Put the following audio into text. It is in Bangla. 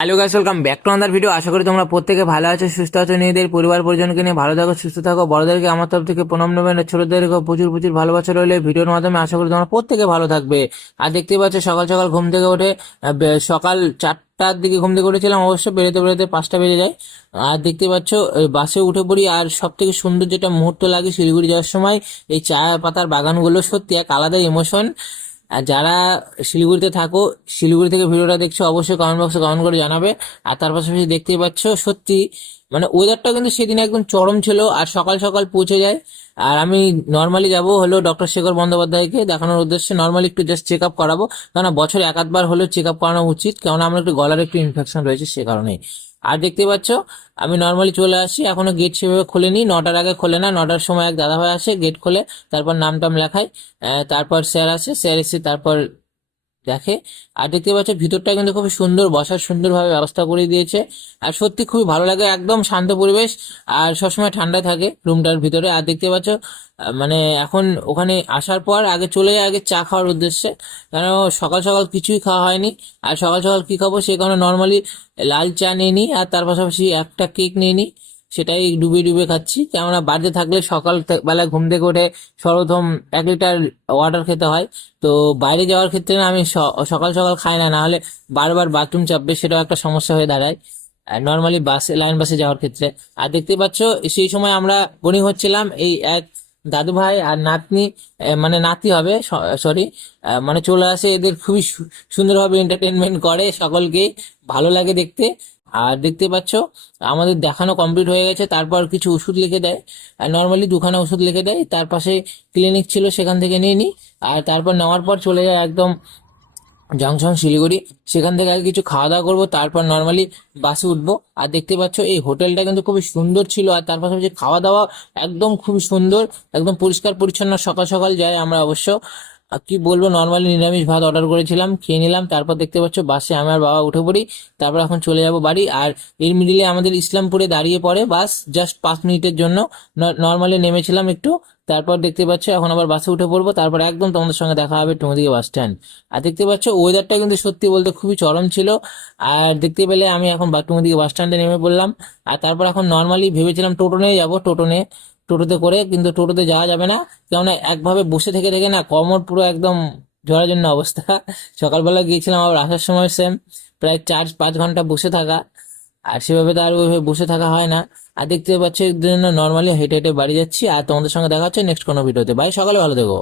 Hello guys, welcome back to another video. আশা করি তোমরা প্রত্যেকে ভালো আছো, সুস্থ আছো, নিজেদের পরিবার পরিজনকে নিয়ে ভালো থাকো, সুস্থ থাকো। বড়দেরকে আমার তরফ থেকে প্রণাম নেবেন, ছোটদেরকে প্রচুর প্রচুর ভালোবাসা রইলে ভিডিওর মাধ্যমে। আশা করি তোমরা প্রত্যেকে ভালো থাকবে। আর দেখতে পাচ্ছ সকাল সকাল ঘুম থেকে উঠে সকাল 4টার দিকে ঘুম থেকে উঠেছিলাম, অবশ্য বেরোতে বেরোতে 5টা বেজে যায়। আর দেখতে পাচ্ছ বাসে উঠে পড়ি। আর সব থেকে সুন্দর যেটা মুহূর্ত লাগে শিলিগুড়ি যাওয়ার সময়, এই চা পাতার বাগানগুলো সত্যি এক আলাদা ইমোশন। আর যারা শিলিগুড়িতে থাকো, শিলিগুড়ি থেকে ভিডিওটা দেখছো, অবশ্যই কমেন্ট বক্সে কমেন্ট করে জানাবে। আর তার পাশাপাশি দেখতেই পাচ্ছ সত্যি মানে ওয়েদারটা কিন্তু সেদিন একদম চরম ছিল। আর সকাল সকাল পৌঁছে যায়। আর আমি নর্মালি যাব হলো ডক্টর শেখর বন্দ্যোপাধ্যায়কে দেখানোর উদ্দেশ্যে, নর্মালি একটু জাস্ট চেক আপ করাবো। কেননা বছরে এক আধবার হলেও চেক আপ করানো উচিত, কেননা আমার একটু গলার একটু ইনফেকশন রয়েছে সে কারণে। আর দেখতে পাচ্ছ আমি নর্মালি চলে আসি, এখনো গেট সেভাবে খোলেনি, 9টার আগে খোলে না। 9টার সময় এক দাদাভাই আসে, গেট খোলে, তারপর নাম টাম লেখায়। তারপর স্যার আসে, স্যার এসে তারপর দেখে। আর দেখতে পাচ্ছ ভিতরটা কিন্তু খুবই সুন্দর, বসার সুন্দরভাবে ব্যবস্থা করে দিয়েছে। আর সত্যি খুবই ভালো লাগে, একদম শান্ত পরিবেশ। আর সবসময় ঠান্ডা থাকে রুমটার ভিতরে। আর দেখতে পাচ্ছ মানে এখন ওখানে আসার পর আগে চলে যায় আগে চা খাওয়ার উদ্দেশ্যে, কেন সকাল সকাল কিছুই খাওয়া হয়নি। আর সকাল সকাল কি খাবো সে কারণে নর্মালি লাল চা নিয়ে নিই, আর তার পাশাপাশি একটা কেক নিয়ে নিই। সেটাই ডুবিয়ে ডুবিয়ে খাচ্ছি, কেননা বাড়িতে থাকলে সকাল বেলা ঘুম থেকে উঠে সর্বপ্রথম 1 লিটার ওয়াটার খেতে হয়। তো বাইরে যাওয়ার ক্ষেত্রে না আমি সকাল সকাল খাই না, না হলে বারবার বাথরুম চাপবে, সেটাও একটা সমস্যা হয়ে দাঁড়ায় নর্মালি বাসে, লাইন বাসে যাওয়ার ক্ষেত্রে। আর দেখতে পাচ্ছ সেই সময় আমরা বোনিং হচ্ছিলাম, এই এক দাদু ভাই আর নাতনি, মানে নাতি হবে, সরি, মানে চলে আসে। এদের খুবই সুন্দরভাবে এন্টারটেনমেন্ট করে, সকলকে ভালো লাগে দেখতে। আর দেখতে পাচ্ছ আমাদের দেখানো কমপ্লিট হয়ে গেছে, তারপর কিছু ওষুধ লিখে দেয়। আর নর্মালি 2খানা ওষুধ লিখে দেয়, তার পাশে ক্লিনিক ছিল, সেখান থেকে নিয়ে নিই। আর তারপর নেওয়ার পর চলে যায় একদম জংশন শিলিগুড়ি। সেখান থেকে আগে কিছু খাওয়া দাওয়া করবো, তারপর নর্মালি বাসে উঠবো। আর দেখতে পাচ্ছ এই হোটেলটা কিন্তু খুবই সুন্দর ছিল। আর তার পাশাপাশি খাওয়া দাওয়া একদম খুবই সুন্দর, একদম পরিষ্কার পরিচ্ছন্ন। সকাল সকাল যায় আমরা অবশ্য, আর কি বলবো, নর্মালি নিরামিষ ভাত অর্ডার করেছিলাম, খেয়ে নিলাম। তারপর দেখতে পাচ্ছ বাসে আমি আর বাবা উঠে পড়ি। তারপর এখন চলে যাব বাড়ি। আর এর মিডিলে আমাদের ইসলামপুরে দাঁড়িয়ে পড়ে বাস, জাস্ট 5 মিনিটের জন্য। নর্মালি নেমেছিলাম একটু, তারপর দেখতে পাচ্ছ এখন আবার বাসে উঠে পড়বো। তারপর একদম তোমাদের সঙ্গে দেখা হবে টুঙ্গিদিঘি বাস স্ট্যান্ড। আর দেখতে পাচ্ছ ওয়েদারটা কিন্তু সত্যি বলতে খুবই চরম ছিল। আর দেখতে পেলে আমি এখন টুঙ্গিদিঘি বাস স্ট্যান্ডে নেমে পড়লাম। আর তারপর এখন নর্মালি ভেবেছিলাম টোটো নিয়ে যাবো, টোটোতে করে, কিন্তু টোটোতে যাওয়া যাবে না, কেননা একভাবে বসে থেকে থেকে না কোমর পুরো একদম ঝরার জন্য অবস্থা। সকালবেলা গিয়েছিলাম, আবার আসার সময় সেম, প্রায় 4-5 ঘন্টা বসে থাকা। আর সেভাবে তো আর ওইভাবে বসে থাকা হয় না। আর দেখতে পাচ্ছি এর জন্য নর্মালি হেঁটে হেঁটে বাড়ি যাচ্ছি। আর তোমাদের সঙ্গে দেখা হচ্ছে নেক্সট কোনো ভিডিওতে। বাই, সকালে ভালো থেকো।